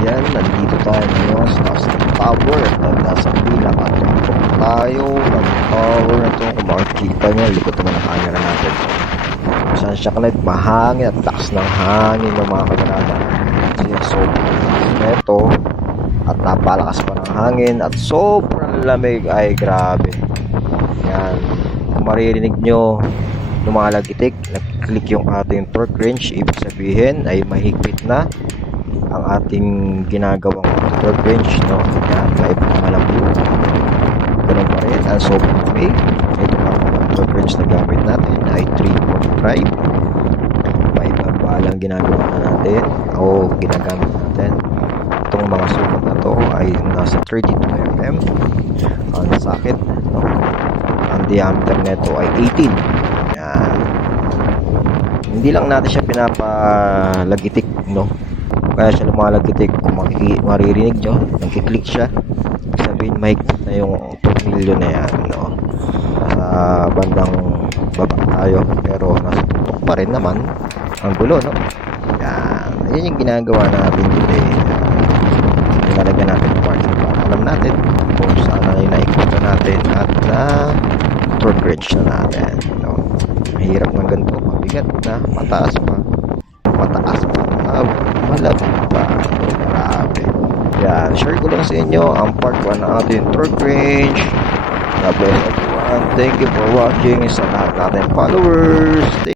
Ayan, nandito tayo ngayon sa taas ng tower at nasa pilak at tumpok tayo ng tower na ito. Kung makikita nyo, likod naman ang camera natin. Saan siya kalit mahangin at taas ng hangin ng mga kamarada. So, ito at napalakas pa ng hangin at sobrang lamig ay grabe. Yan, kung maririnig nyo lumalagitik, nag-click yung ating torque wrench, ibig sabihin ay mahigpit na ang ating ginagawang torque wrench, no? Yan, may malambot. Ganun pa rin, ang sobrang lamig. Ito ang torque wrench na gamit natin ay 3.5. May balang ginagawa na natin o ginagamit natin. Itong mga sukat na to ay nasa 32 mm ang socket, no? Ang diameter nito ay 18. Yan. Hindi lang natin siya pinapalagitik, no? Kaya siya lumalagitik. Kung maririnig nyo, nagkiklik siya, sabihin mahigpit na yung tornilyo na yan, no? Nasa bandang baba tayo, pero nasa tutok pa rin naman ang gulo, no? Yan. Yan yung ginagawa natin today. Nilalagyan natin yung parts para alam natin kung saan na yung naikot natin at na torque wrench na natin, no? Mahirap ng ganito, mabigat na, mataas pa, malapit pa, grabe. Yan, share ko lang sa inyo ang part 1 ng ating torque wrench. God bless everyone. Thank you for watching sa lahat natin followers.